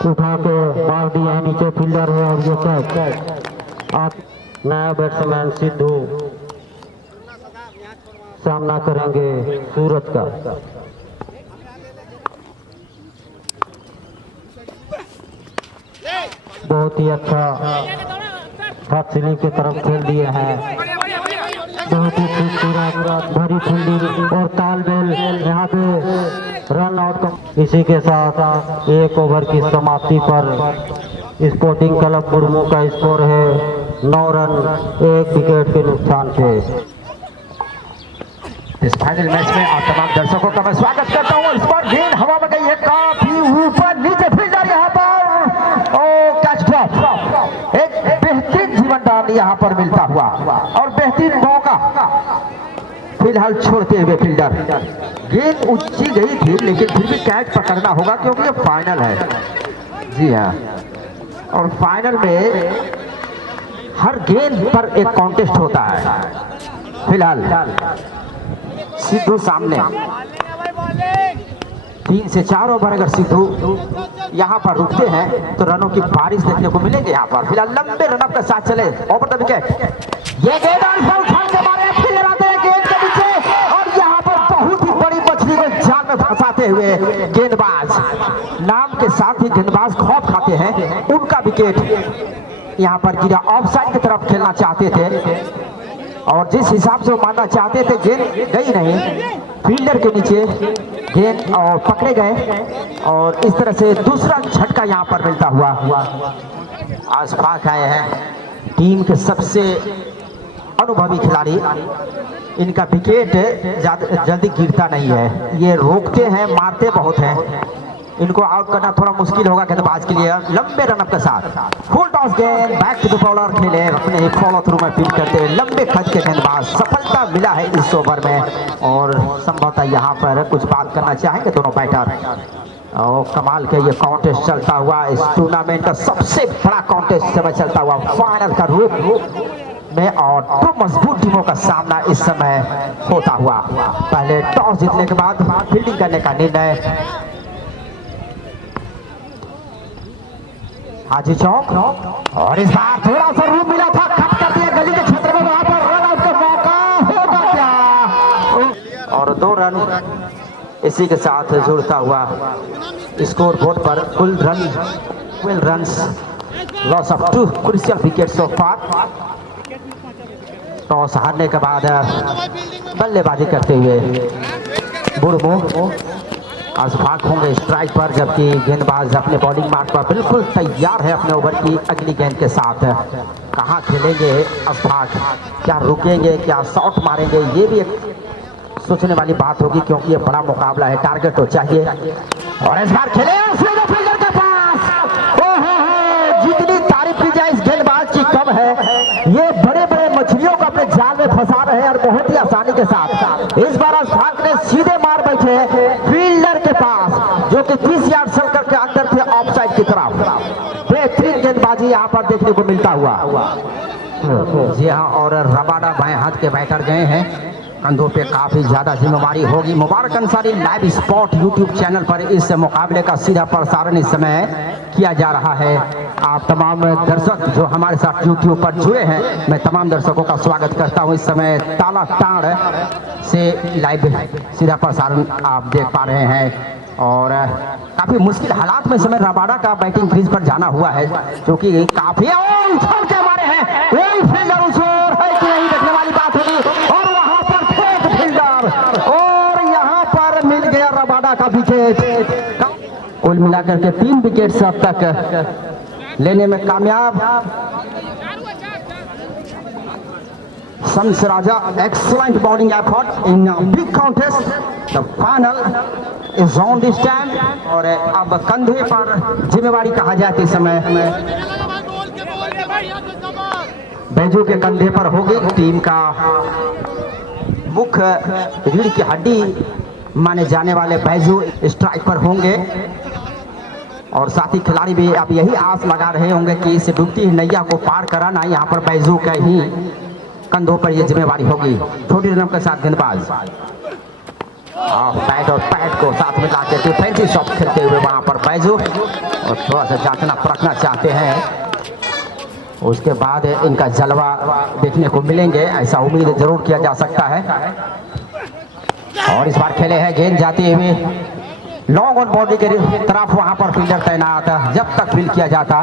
उठा के मार दिया है नीचे, फील्डर है और ये कैच। नया बैट्समैन सिद्धू सामना करेंगे सूरत का। बहुत ही अच्छा हाथ स्लिप की तरफ खेल दिए हैं, बहुत ही खूबसूरत भरी फील्डिंग और तालमेल यहाँ पे रन आउट। इसी के साथ एक ओवर की समाप्ति पर स्पोर्टिंग क्लब बुढ़मू का स्कोर है 9 रन 1 विकेट के नुकसान पे। इस फाइनल मैच में आप तमाम दर्शकों का मैं स्वागत करता हूँ। इस पर गेंद हवा में गई है, काफी ऊपर नीचे फील्डर यहाँ पर ओ कैच ड्रॉप। एक बेहतरीन जीवन दान यहाँ पर मिलता हुआ और बेहतरीन मौका फिलहाल छोड़ते हुए फील्डर। गेंद ऊंची गई थी लेकिन फिर भी कैच पकड़ना होगा क्योंकि ये फाइनल है। जी हाँ, और फाइनल में हर गेंद पर एक कॉन्टेस्ट होता है। फिलहाल सिद्धू सामने 3 से 4 ओवर अगर सिद्धू यहाँ पर रुकते हैं तो रनों की बारिश देखने को मिलेगी यहाँ पर। फिलहाल लंबे रनअप के साथ चले ओवर द विकेट। ये गेंद उछाल के मारे फील्डर आते हैं गेंद के नीचे और यहाँ पर बहुत ही बड़ी मछली को जाल में फंसाते हुए गेंदबाज, नाम के साथ ही गेंदबाज खौफ खाते हैं, उनका विकेट यहाँ पर गिरा। ऑफसाइड की तरफ खेलना चाहते थे और जिस हिसाब से वो मारना चाहते थे गेंद गई नहीं, फील्डर के नीचे गेंद और पकड़े गए और इस तरह से दूसरा झटका यहाँ पर मिलता हुआ। आसपास आए हैं टीम के सबसे अनुभवी खिलाड़ी, इनका विकेट जल्दी गिरता नहीं है, ये रोकते हैं मारते बहुत हैं, इनको आउट करना थोड़ा मुश्किल होगा गेंदबाज के लिए। लंबे रनअप के साथ फुल टॉस गेंद बैक टू द बॉलर खेले, अपने ही फॉलो थ्रू में फील्ड करते हैं लंबे खच के गेंदबाज। सफलता मिला है इस ओवर में और संभवतः यहाँ पर कुछ बात करना चाहेंगे दोनों बैटर। और कमाल के ये कॉन्टेस्ट चलता हुआ, इस टूर्नामेंट का सबसे बड़ा कॉन्टेस्ट समय चलता हुआ फाइनल का रूप में और 2 मजबूत टीमों का सामना इस समय होता हुआ। पहले टॉस जीतने के बाद फील्डिंग करने का निर्णय हाजी चौक और इस बार थोड़ा सा रूप मिला था, कट कर दिया गली के क्षेत्र में, वहां पर रन आउट का मौका होगा क्या? और 2 रन इसी के साथ जुड़ता हुआ स्कोर बोर्ड पर कुल run 12 runs, loss of 2 crucial wicket so far. Toss हारने के बाद बल्लेबाजी करते हुए बुढ़मू अशफाक होंगे स्ट्राइक पर, जबकि गेंदबाज अपने बॉलिंग मार्क पर बिल्कुल तैयार है अपने ओवर की अगली गेंद के साथ। कहां खेलेंगे अशफाक, क्या रुकेंगे, क्या शॉट मारेंगे, ये भी एक सोचने वाली बात होगी क्योंकि ये बड़ा मुकाबला है, टारगेट तो चाहिए। और इस बार खेले फील्डर के पास, जितनी तारीफ की जाए इस गेंदबाज की कम है, ये बड़े बड़े मछलियों को अपने जाल में फंसा रहे हैं और बहुत ही आसानी के साथ। इस बार अशफाक ने सीधे मार बैठे फील्डर के पास जो कि 30 यार्ड सर्कल के अंदर थे ऑफसाइड की तरफ। बेहतरीन गेंदबाजी यहाँ पर देखने को मिलता हुआ। जी हाँ, और रबाडा बाएं हाथ के बैटर गए हैं, कंधों पे काफी ज्यादा जिम्मेवारी होगी। Mubarak Ansari live spot YouTube channel पर इस मुकाबले का सीधा प्रसारण इस समय किया जा रहा है। आप तमाम दर्शक जो हमारे साथ यूट्यूब पर जुड़े हैं, मैं तमाम दर्शकों का स्वागत करता हूं। इस समय ताला टाड़ से लाइव सीधा प्रसारण आप देख पा रहे हैं और काफी मुश्किल हालात में समय रबाडा का बैटिंग क्रीज पर जाना हुआ है, जो कि काफी उछल के मारे हैं, फील्डर उछल है कि नहीं देखने वाली बात होगी। और वहां पर फेंक फील्डर और यहां पर मिल गया रबाडा का विकेट। कुल मिलाकर के 3 विकेट अब तक लेने में कामयाब Shams Raja. Excellent bowling effort in big contest, the final is on this time. और अब कंधे पर जिम्मेवारी कहा जाए तो इस समय बैजू के कंधे पर होगी। टीम का मुख्य रीढ़ की हड्डी माने जाने वाले बैजू स्ट्राइक पर होंगे और साथी खिलाड़ी भी अब यही आस लगा रहे होंगे कि इस डूबती नैया को पार कराना यहाँ पर बैजू का ही कंधों पर यह जिम्मेवारी होगी। छोटी रन के साथ गेंदबाज बैट और पैड को साथ में लाके डिफेंसिव शॉट खेलते हुए वहां पर बैजू और थोड़ा सा जांचना परखना चाहते हैं, उसके बाद इनका जलवा देखने को मिलेंगे, ऐसा उम्मीद जरूर किया जा सकता है। और इस बार खेले हैं गेंद जाती हुई लॉन्ग ऑन बाउंड्री के तरफ, वहां पर फील्डर तैनात, जब तक फील्ड किया जाता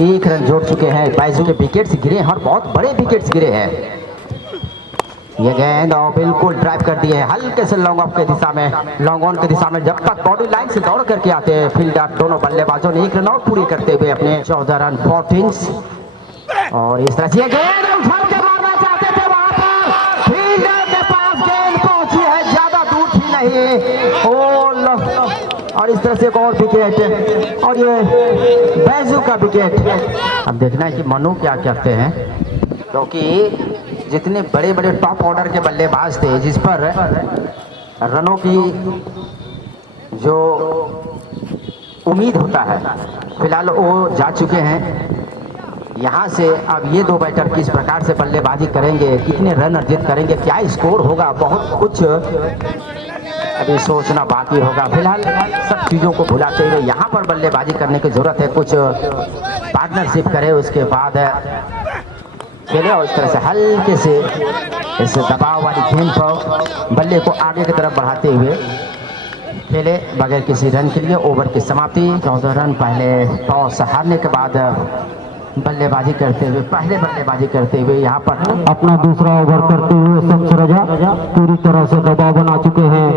1 रन जोड़ चुके हैं। बैजू के विकेट्स गिरे हैं और बहुत बड़े विकेट्स गिरे हैं। ये गेंद और बिल्कुल ड्राइव कर दिए हैं हल्के से लॉन्ग ऑफ के दिशा में, लॉन्ग ऑन के दिशा में, जब तक बॉडी लाइन से दौड़ करके आते हैं फील्डर, दोनों बल्लेबाजों ने 1 रन आउट पूरी करते हुए अपने 14 रन 14। और इस तरह से गेंद उछाल के मारना चाहते थे, वहां पर फील्डर के पास गेंद पहुंची है, ज्यादा दूर थी नहीं। और इस तरह से एक और विकेट और ये बैजू का विकेट। अब देखना है कि मनु क्या कहते हैं, क्योंकि जितने बड़े बड़े टॉप ऑर्डर के बल्लेबाज थे जिस पर रनों की जो उम्मीद होता है, फिलहाल वो जा चुके हैं। यहाँ से अब ये 2 बैटर किस प्रकार से बल्लेबाजी करेंगे, कितने रन अर्जित करेंगे, क्या स्कोर होगा, बहुत कुछ अभी सोचना बाकी होगा। फिलहाल सब चीज़ों को भुलाते हुए यहाँ पर बल्लेबाजी करने की जरूरत है, कुछ पार्टनरशिप करे, उसके बाद खेले और इस तरह से हल्के से इस दबाव वाली गेंद पर बल्ले को आगे की तरफ बढ़ाते हुए खेले बगैर किसी रन के लिए। ओवर की समाप्ति 14 रन पहले टॉस हारने के बाद बल्लेबाजी करते हुए, पहले बल्लेबाजी करते हुए यहाँ पर अपना दूसरा ओवर करते हुए शम्स रजा पूरी तरह से दबाव बना चुके हैं।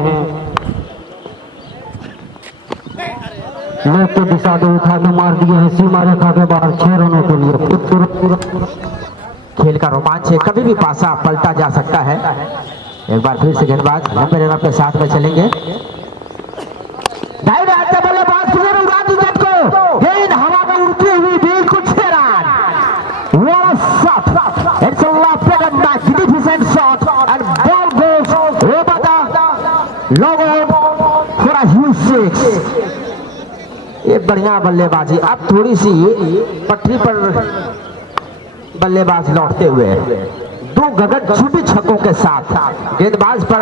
लेफ्ट दिशा में उठा के मार दिए हैं सीमा रेखा के बाहर 6 रनों के लिए। खेल का रोमांच है, कभी भी पासा पलटा जा सकता है। एक बार फिर से गेंदबाज लंबे रन के साथ में चलेंगे। बल्लेबाज उड़ा दी गेंद को, गेंद हवा में उड़ती हुई बिल्कुल 6 run. What a shot! It's a left-handed magnificent shot and ball goes over the logo for a huge 6. ये बढ़िया बल्लेबाजी। अब थोड़ी सी पटरी पर बल्लेबाज लौटते हुए 2 गगन छुपी छक्कों के साथ गेंदबाज पर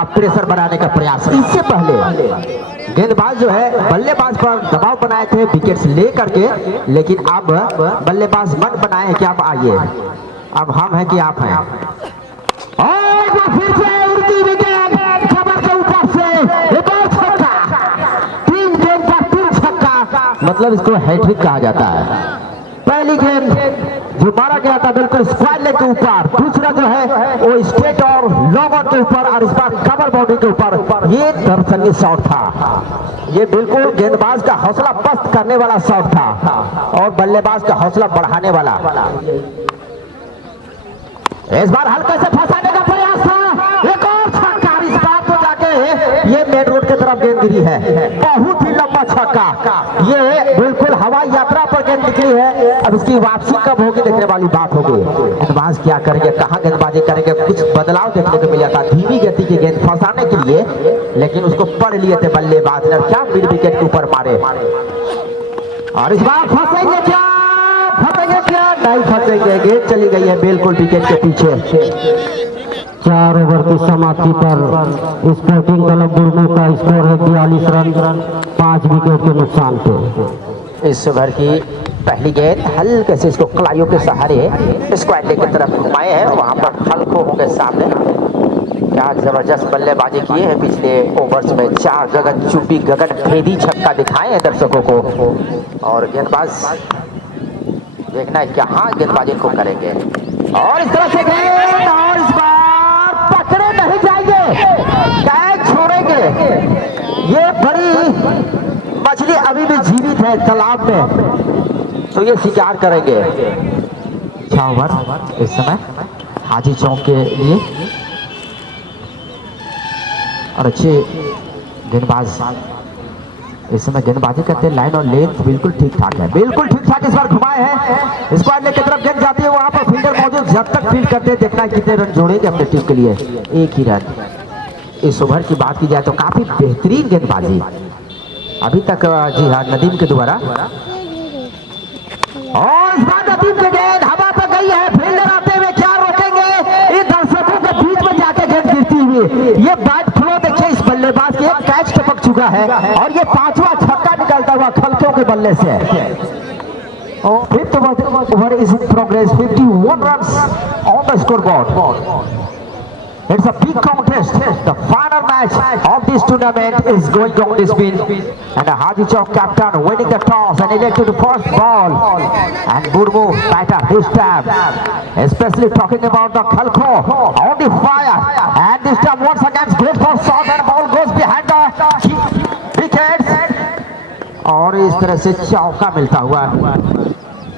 अब प्रेशर बनाने का प्रयास। इससे पहले गेंदबाज जो है बल्लेबाज पर दबाव बनाए थे विकेट्स ले करके, लेकिन अब बल्लेबाज मन बनाए कि आप आइए, अब हम हैं कि आप हैं। और फिर से उड़ती विकेट कमर के ऊपर से एक और छक्का, 3 गेंद का 3 छक्का, मतलब इसको हैट्रिक कहा जाता है। पहली गेंद जो मारा गया था बिल्कुल स्क्वायर लेग के ऊपर, दूसरा जो है वो स्ट्रेट और लॉन्ग ऑन के ऊपर और इस बार कवर बाउंड्री के ऊपर। ये दर्शनीय शॉट था, ये बिल्कुल गेंदबाज का हौसला पस्त करने वाला शॉट था और बल्लेबाज का हौसला बढ़ाने वाला। इस बार हल्के से फंसाने का प्रयास था, एक और छक्का, इस बार तो जाके ये मेन रोड की तरफ गेंद गिरी है, बहुत ही लंबा छक्का। ये बिल्कुल हवाई यात्रा पर गेंद निकली है, अब इसकी वापसी कब होगी देखने वाली बात होगी। गेंदबाज क्या करेंगे, कहाँ गेंदबाजी करेंगे, कुछ बदलाव देखने को मिला था, धीमी गति की गेंद फंसाने के लिए, लेकिन उसको पढ़ लिए थे बल्लेबाज ने, क्या मिड विकेट के ऊपर मारे। और इस बार फंसेंगे क्या, फंसेंगे क्या, नहीं फंसेंगे, गेंद चली गई है बिल्कुल विकेट के पीछे। 4 ओवर की समाप्ति पर स्पोर्टिंग क्लब बुरमू का स्कोर है 42 रन 5 विकेट के नुकसान पे। इस ओवर की पहली गेंद हल्के से इसको कलाइयों के सहारे स्क्वायर लेग की तरफ घुमाए हैं, वहां पर हल्कों के सामने क्या जबरदस्त बल्लेबाजी किए हैं पिछले ओवर्स में। 4 गगन चुपी गगन भेदी छक्का दिखाए हैं दर्शकों को, और गेंदबाज देखना है कहाँ गेंदबाजी को करेंगे। और इस तरह से गेंद, और इस बार पकड़े नहीं जाएंगे, कैच छोड़ेंगे। ये बड़ी मछली अभी भी जीवित है तालाब में, तो ये शिकार करेंगे। 6 ओवर इस समय हाजी चौक के लिए, और अच्छे गेंदबाज इस समय गेंदबाजी करते हैं। लाइन और लेंथ बिल्कुल ठीक ठाक है, बिल्कुल ठीक ठाक इस बार घुमाए हैं। स्क्वायर लेग की तरफ गेंद जाती है, वहां पर फील्डर मौजूद, जब तक फील्ड करते हैं देखना है कितने रन जोड़ेंगे अपने टीम के लिए। 1 ही रन। इस ओवर की बात की जाए तो काफी बेहतरीन गेंदबाजी अभी तक, जी हाँ, नदीम के द्वारा। और इस बार नदीम की गेंद हवा पर गई है, फील्डर आते हुए क्या रोकेंगे, ये दर्शकों के बीच में जाके गेंद गिरती हुई। ये बैट फ्लो देखिए, बल्लेबाज के एक कैच टपक चुका है और ये पांचवा छक्का निकलता हुआ खलकों के बल्ले से। Fifth over is in progress, 51 runs on the scoreboard. It's a big contest. The final match of this tournament is going on this field. And Haji Chowk captain winning the toss and elected the first ball. And Burmu batter this time. Especially talking about the Khalko on the fire. And this time once again great for shot and ball goes behind the wickets. और इस तरह से चौका मिलता हुआ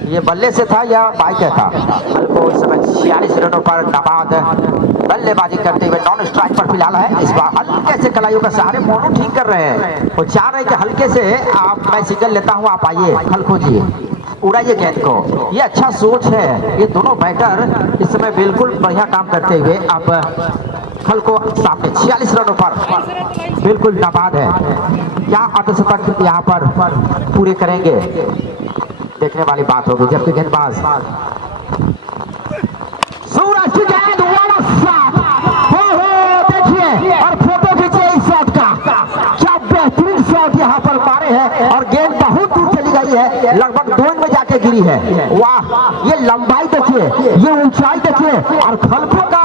ये बल्ले से था या बाइक था। खलको इस समय 46 रनों पर नाबाद बल्लेबाजी करते हुए नॉन स्ट्राइक पर फिलहाल है। इस बार हल्के से कलाइयों का सहारे मोनू ठीक कर रहे हैं। वो चाह रहे कि हल्के से आप मैं सिंगल लेता हूँ, आप आइए खलको जी उड़ाइए गेंद को। ये अच्छा सोच है। ये दोनों बैटर इस समय बिल्कुल बढ़िया काम करते हुए अब खलको सामने 46 रनों पर बिल्कुल नाबाद है। क्या अर्धशतक यहाँ पर पूरे करेंगे, देखने वाली बात होगी। जबकि गेंदबाज सूरज की गेंद, वाला शॉट, हो देखिए और फोटो खींचिए इस शॉट का। क्या बेहतरीन शॉट यहाँ पर मारे हैं और गेंद बहुत दूर चली गई है, लगभग 2 में जाके गिरी है। वाह, ये लंबाई देखिए, ये ऊंचाई देखिए और खलको का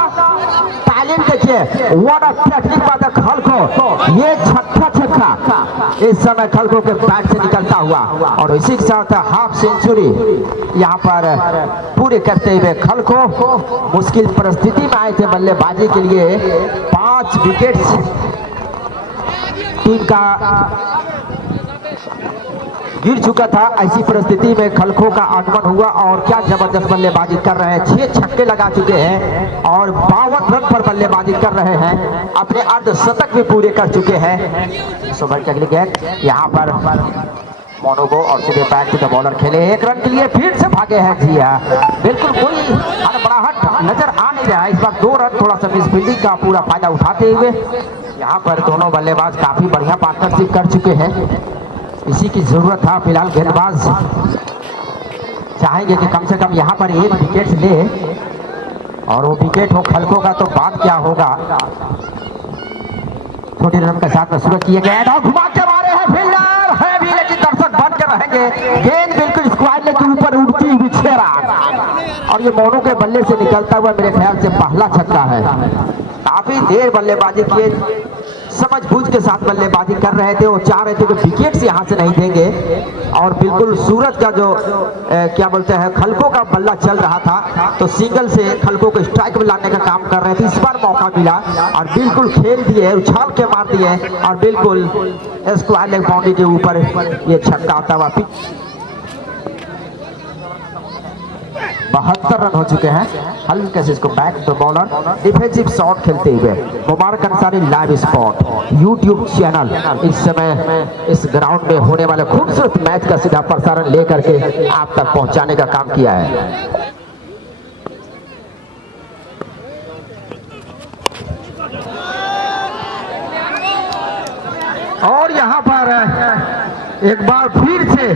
टैलेंट देखिए। What a technique by the खलको। ये छक्का इस समय खलको के बैट से निकलता हुआ और इसी के साथ हाफ सेंचुरी यहाँ पर पूरे करते हुए खलको मुश्किल परिस्थिति में आए थे बल्लेबाजी के लिए। 5 विकेट्स टीम का गिर चुका था। ऐसी परिस्थिति में खलको का आगमन हुआ और क्या जबरदस्त बल्लेबाजी कर रहे हैं। 6 छक्के लगा चुके हैं और 52 रन पर बल्लेबाजी कर रहे हैं। अपने अर्धशतक भी पूरे कर चुके हैं। इस ओवर की अगली गेंद यहाँ पर मोनोगो और सीधे बैक टू द बॉलर खेले। 1 रन के लिए फिर से भागे हैं। जी हाँ, बिल्कुल कोई हड़बड़ाहट नजर आ नहीं रहा है। इस बार 2 रन थोड़ा सा मिस फील्डिंग का पूरा फायदा उठाते हुए यहाँ पर दोनों बल्लेबाज काफी बढ़िया पार्टनरशिप कर चुके हैं। इसी की जरूरत था। फिलहाल गेंदबाज चाहेंगे कि कम से कम यहाँ पर 1 विकेट ले और वो विकेट हो खलको का तो बात क्या होगा। छोटी रन के साथ में सूरज किए गए और घुमा के मारे हैं फील्डर है भी, लेकिन दर्शक बन के रहेंगे। गेंद बिल्कुल स्क्वायर लेग के ऊपर उड़ती हुई 6 रन और ये मोनू के बल्ले से निकलता हुआ मेरे ख्याल से पहला छक्का है। काफी देर बल्लेबाजी किए, समझबूझ के साथ बल्लेबाजी कर रहे थे। वो चाह रहे थे कि विकेट्स यहाँ से नहीं देंगे और बिल्कुल सूरज का जो क्या बोलते हैं खलको का बल्ला चल रहा था तो सिंगल से खलको को स्ट्राइक में लाने का काम कर रहे थे। इस बार मौका मिला और बिल्कुल खेल दिए, उछाल के मार दिए और बिल्कुल स्क्वायर लेग बाउंड्री के ऊपर ये छक्का आता हुआ। 72 रन हो चुके हैं। हल्के से इसको back to bowler defensive shot खेलते हुए Mubarak Ansari live spot YouTube channel इस समय इस ग्राउंड में होने वाले खूबसूरत मैच का सीधा प्रसारण लेकर के आप तक पहुंचाने का काम किया है। और यहां पर एक बार फिर से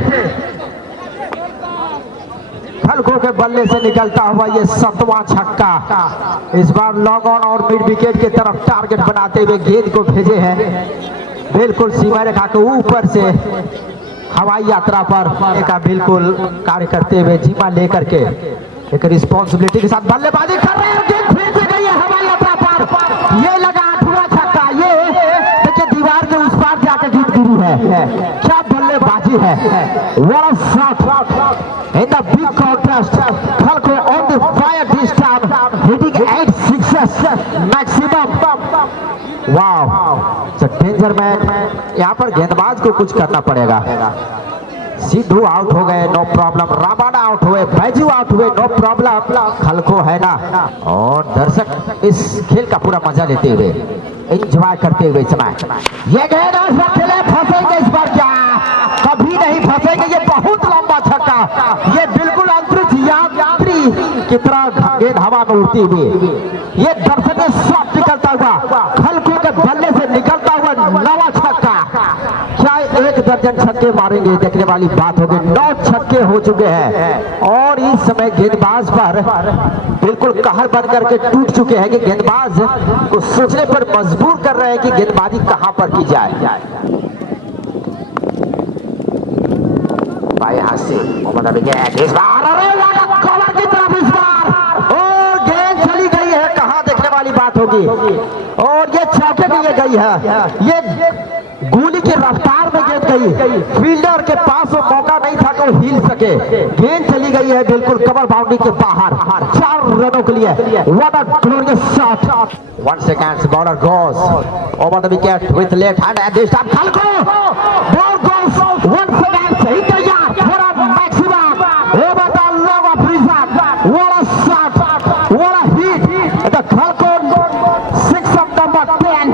खलको के बल्ले से निकलता हुआ ये 7वां छक्का। इस बार लॉन्ग ऑन और मिड विकेट की तरफ टारगेट बनाते हुए गेंद को भेजे हैं बिल्कुल सीमा रेखा के ऊपर से हवाई यात्रा पर का बिल्कुल कार्य करते हुए जिम्मा लेकर के एक रिस्पॉन्सिबिलिटी के साथ बल्लेबाजी कर रहे हैं। गेंद फिर से गई है हवाई यात्रा पर। ये लगा 8वां छक्का। ये देखिए दीवार के उस पार जाकर गेंद गिरी है। क्या बल्लेबाजी है। What a shot in the big contest. Khalko on the fire this time, hitting 8 sixes maximum. Wow, it's a danger man. यहाँ पर गेंदबाज को कुछ करना पड़ेगा। सिद्धू आउट हो गए, नो प्रॉब्लम। राबाडा आउट हुए, बैजू आउट हुए, नो प्रॉब्लम। खलको है ना और दर्शक इस खेल का पूरा मजा लेते हुए एंजॉय करते हुए समय ये गेंद खेले फंसेंगे इस बार क्या कभी नहीं फंसेंगे। ये बहुत लंबा छक्का, ये बिल्कुल अंतरिक्ष यात्री की तरह गेंद हवा में उड़ती हुई ये दर्शक शॉट निकलता हुआ खलको के बल्ले से निकलता हुआ 9वां छक्का। क्या एक दर्जन छक्के मारेंगे देखने वाली बात होगी। 9 छक्के हो चुके हैं और इस समय गेंदबाज पर बिल्कुल कहर बन करके टूट चुके हैं कि गेंदबाज को सोचने पर मजबूर कर रहे हैं कि गेंदबाजी कहां पर की जाए। बाएं हाथ से मोहम्मद विकेट इस बार कॉलर की तरफ इस बार और गेंद चली गई है। कहां देखने वाली बात होगी और ये चौके में ये गई है। ये गोली की रफ्तार में गेंद गई, फील्डर के पास वो मौका नहीं था कि वो हिल सके। गेंद चली गई है बिल्कुल कवर बाउंड्री के बाहर 4 रनों के लिए। What a glorious shot. 1 second bowler goes over the wicket with left hand and this time खलको बॉल गोस 1 सेकंड सही तैयार for a maximum over the long off reserve. What a shot, what a hit. The खलको 6 of number 10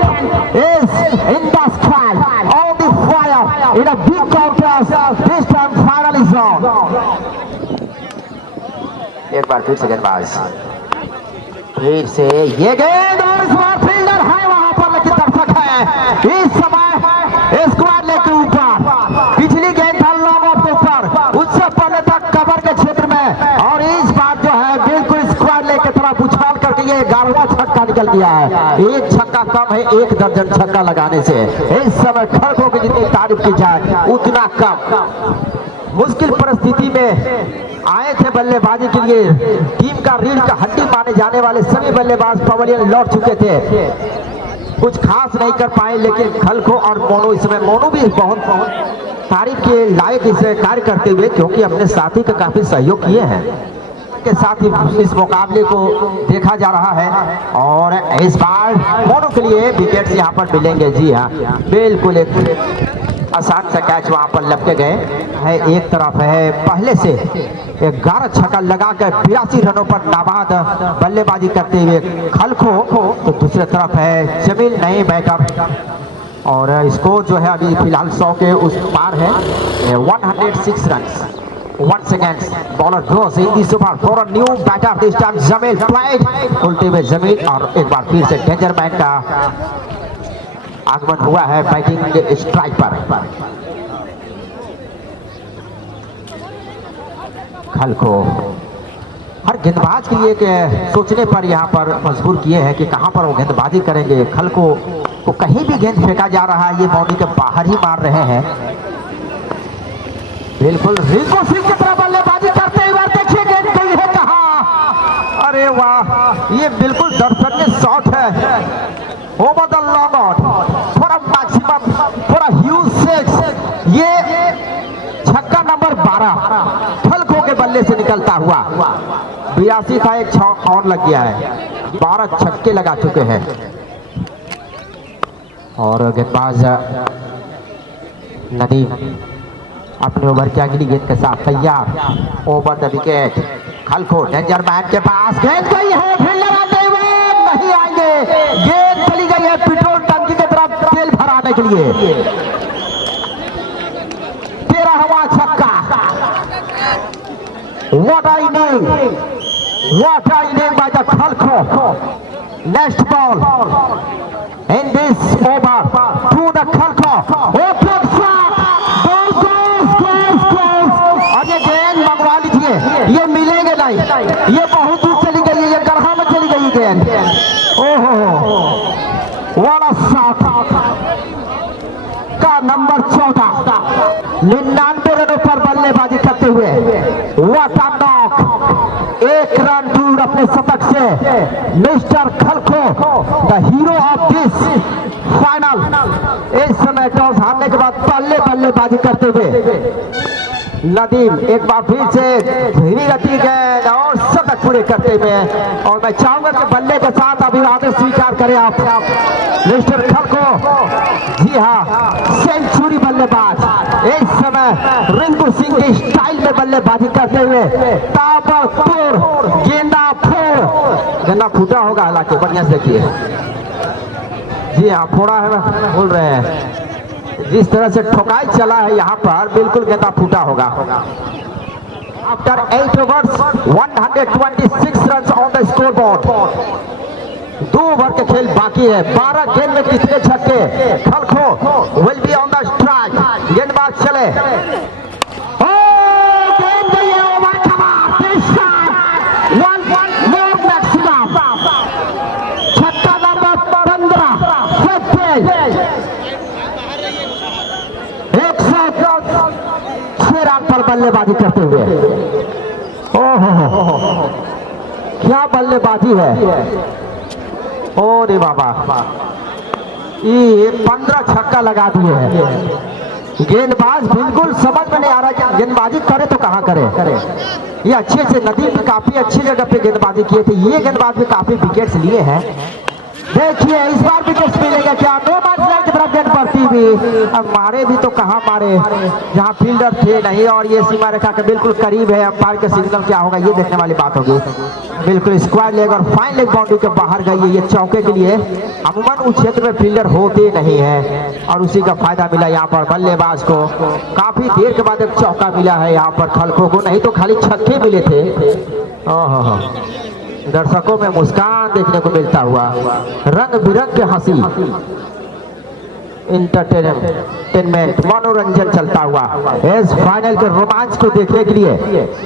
is in the sky on the fire in a big contest. This time final is on. एक बार फिर से गेंदबाज फिर से ये गेंद और इस बार फील्डर है वहां पर लेकिन दर्शक है। इस समय स्क्वायर लेग के ऊपर, पिछली गेंद था लॉन्ग ऑफ के ऊपर, उससे पहले तक कवर के क्षेत्र में और इस बार जो है बिल्कुल स्क्वायर लेग की तरफ उछाल करके ये 11वां छक्का निकल गया है। एक छक्का कम है 1 दर्जन छक्का लगाने से। इस समय खड़कों की जितनी तारीफ की जाए उतना कम। मुश्किल परिस्थिति में आए थे बल्लेबाजी के लिए, टीम का रीढ़ का हड्डी माने जाने वाले सभी बल्लेबाज पवेलियन लौट चुके थे। कुछ खास नहीं कर पाए लेकिन खलको और मोनू इस समय मोनू भी बहुत तारीफ के लायक इस कार्य करते हुए, क्योंकि अपने साथी का काफी सहयोग किए हैं के साथ ही इस मुकाबले को देखा जा रहा है। और इस बार मोनू के लिए विकेट्स यहाँ पर मिलेंगे। जी हाँ, बिल्कुल एक आसान सा कैच वहां पर लपके गए है। एक तरफ है पहले से 11 छक्का लगाकर 82 रनों पर नाबाद बल्लेबाजी करते हुए खलको, तो दूसरी तरफ है जमील नए बैटर और स्कोर जो है अभी फिलहाल 100 के उस पार है। 106 runs. 1 second bowler draws in the super four a new batter this time Jamil played उल्टे हुए जमील और एक बार फिर से डेंजर मैन का आगमन हुआ है बैटिंग स्ट्राइक पर। खलको हर गेंदबाज के लिए सोचने पर यहाँ पर मजबूर किए हैं कि कहां पर वो गेंदबाजी करेंगे। खलको को कहीं भी गेंद फेंका जा रहा है, ये बाउंड्री के बाहर ही मार रहे हैं। बिल्कुल रिंकू सिंह की तरफ बल्लेबाजी करते हुए देखिए गेंद गई है कहां। अरे वाह, ये बिल्कुल दर्शनीय शॉट है। Over the long on for a maximum for a huge six. ये छक्का नंबर 12 खलको के बल्ले से निकलता हुआ। 82 था, एक छक्का और लग गया है। 12 छक्के लगा चुके हैं और गेंदबाज नदीम अपने ओवर की अगली गेंद के साथ तैयार। ओवर द विकेट खलको डेंजर मैन के पास गेंद गई है, फील्डर आते हुए नहीं आएंगे। गेंद चली गई है पेट्रोल टंकी की तरफ तेल भराने के लिए। 13वां छक्का। What a inning! What a inning by the Khalko. Next ball in this over to the Khalko. Open shot. Ball goes. और ये गेंद मंगवा लीजिए, ये मिलेंगे नहीं। ये बहुत दूर चली गई है, ये गढ़ा में चली गई गेंद। ओहो, what a shot का नंबर 14 99 रनों पर बल्लेबाजी करते हुए व्हाट अ नॉक। 1 रन दूर अपने शतक से मिस्टर खलको the hero of this final. इस समय टॉस हारने के बाद पहले बल्लेबाजी करते हुए नदीम एक बार फिर से धीमी गति गेंद और शतक पूरे करते हुए। और मैं चाहूंगा कि बल्ले के साथ अभिवादन स्वीकार करें आप मिस्टर खलको। जी हाँ, सेंचुरी बल्लेबाज इस समय रिंकू सिंह के स्टाइल में बल्लेबाजी करते हुए ताबड़तोड़ गेंदा फोड़। गेंदा फूटा होगा हालांकि, बढ़िया से देखिए। जी हाँ, फोड़ा है बोल रहे हैं। जिस तरह से ठोकाई चला है यहाँ पर बिल्कुल गेंदा फूटा होगा। After 8 overs 126 run on the score board. 2 over के खेल बाकी है। 12 गेंद में कितने छक्के। खलको will be on the strike. गेंदबाज गेंदबाज चले। गेंद गई है ओवर कमाल, मैक्सिमम छक्का नंबर 15 106 रन पर बल्लेबाजी करते हुए। ओहो क्या बल्लेबाजी है। ओ रे बाबा, ये 15 छक्का लगा दिए हैं। गेंदबाज बिल्कुल समझ में नहीं आ रहा कि गेंदबाजी करे तो कहाँ करे। ये अच्छे से नदीम भी काफी अच्छी जगह पे गेंदबाजी किए थे। ये गेंदबाज भी काफी विकेट्स लिए हैं। देखिए इस बार विकेट्स मिलेगा क्या। नो बार की तरफ गेंद पड़ती हुई, अब मारे भी तो कहाँ मारे, जहाँ फील्डर थे नहीं, और ये सीमा रेखा के बिल्कुल करीब है। अंपायर का सिग्नल क्या होगा ये देखने वाली बात होगी। बिल्कुल स्क्वायर लेग और फाइन लेग बाउंड्री के बाहर गई है। ये चौके के लिए अमूमन उस क्षेत्र में फील्डर होते नहीं है, और उसी का फायदा मिला यहाँ पर बल्लेबाज को। काफी देर के बाद एक चौका मिला है यहाँ पर खलको को, नहीं तो खाली छक्के मिले थे। दर्शकों में मुस्कान देखने को मिलता हुआ, रंग बिरंग के हंसी, इंटरटेनमेंट, मनोरंजन चलता हुआ इस फाइनल के रोमांच को देखने के लिए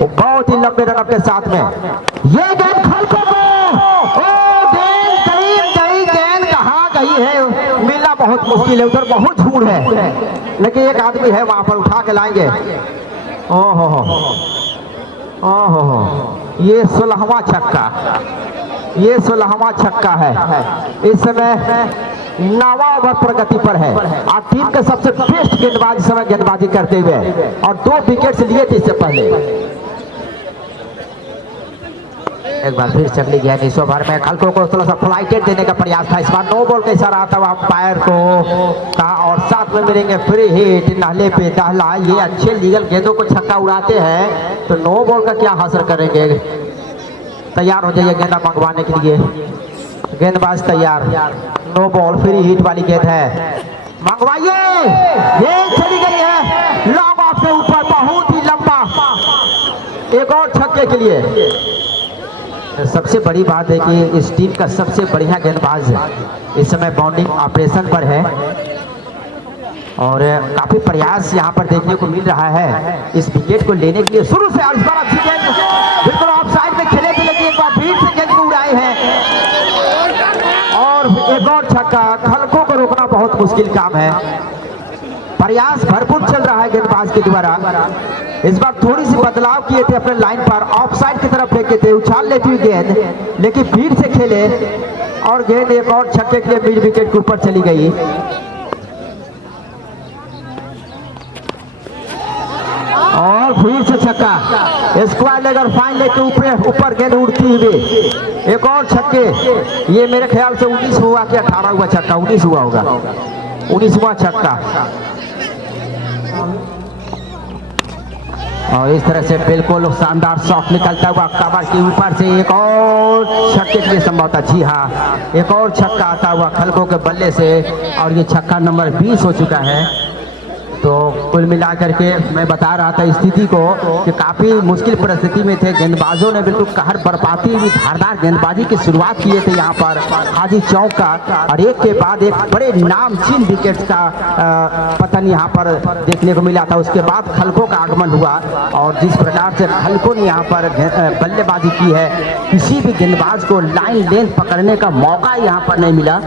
बहुत ही लंबे रन के साथ में ये गेंद खलको को, गेंद गेंद कहाँ गई है, मिलना बहुत मुश्किल है। उधर बहुत झूठ है, लेकिन एक आदमी है वहां पर उठा के लाएंगे। ओहो ये 16वां छक्का, ये 16वां छक्का है। इस समय 9वां ओवर प्रगति पर है। आप टीम के सबसे बेस्ट गेंदबाज इस समय गेंदबाजी करते हुए, और 2 विकेट्स लिए थे इससे पहले। एक बार फिर चली गया इस ओवर में। खलको को थोड़ा सा फ्लाइटेड देने का प्रयास था। इस बार नो बॉल का इशारा आता हुआ अंपायर को कहा, और साथ में मिलेंगे फ्री हिट, नहले पे दहला। ये अच्छे लीगल गेंदों को छक्का उड़ाते हैं, तो नो बॉल का क्या हासिल करेंगे। तैयार हो जाइए गेंदा मंगवाने के लिए, गेंदबाज तैयार। नो बॉल फ्री हिट वाली गेंद है, मंगवाइए। गेंद चली गई है लॉन्ग ऑफ के ऊपर, बहुत ही लंबा, एक और छक्के के लिए। सबसे बड़ी बात है कि इस टीम का सबसे बढ़िया गेंदबाज इस समय बाउंडिंग ऑपरेशन पर है, और काफी प्रयास यहाँ पर देखने को मिल रहा है इस विकेट को लेने के लिए। शुरू से इस बार अच्छी गेंद बिल्कुल ऑफ साइड में खेले थे, लेकिन एक बार भीड़ से गेंद को उड़ाए हैं, और एक और छक्का। खलको को रोकना बहुत मुश्किल काम है। प्रयास भरपूर चल रहा है गेंदबाज के द्वारा। इस बार थोड़ी सी बदलाव किए थे अपने लाइन पर, ऑफ साइड की तरफ फेंके थे, उछाल लेती हुई गेंद, लेकिन भीड़ से खेले, और गेंद एक और छक्के के लिए मिड विकेट के ऊपर चली गई। और फिर से छक्का, स्क्वायर लेग और फाइन लेग के ऊपर गेंद उड़ती हुई, एक और छक्के। ये मेरे ख्याल से 19 हुआ कि 18 हुआ छक्का, 19 हुआ होगा, 19वां छक्का। और इस तरह से बिल्कुल शानदार शॉट निकलता हुआ कवर के ऊपर से एक और छक्के के लिए संभवतः, जी हाँ, एक और छक्का आता हुआ खलको के बल्ले से, और ये छक्का नंबर 20 हो चुका है। तो कुल मिलाकर के मैं बता रहा था स्थिति को कि काफ़ी मुश्किल परिस्थिति में थे। गेंदबाजों ने बिल्कुल कहर बरपाती हुई धारदार गेंदबाजी की शुरुआत किए थे यहाँ पर हाजी चौक का, और एक के बाद एक बड़े नामचीन विकेट्स का पतन यहाँ पर देखने को मिला था। उसके बाद खलको का आगमन हुआ, और जिस प्रकार से खलको ने यहाँ पर बल्लेबाजी की है, किसी भी गेंदबाज को लाइन लेंथ पकड़ने का मौका यहाँ पर नहीं मिला।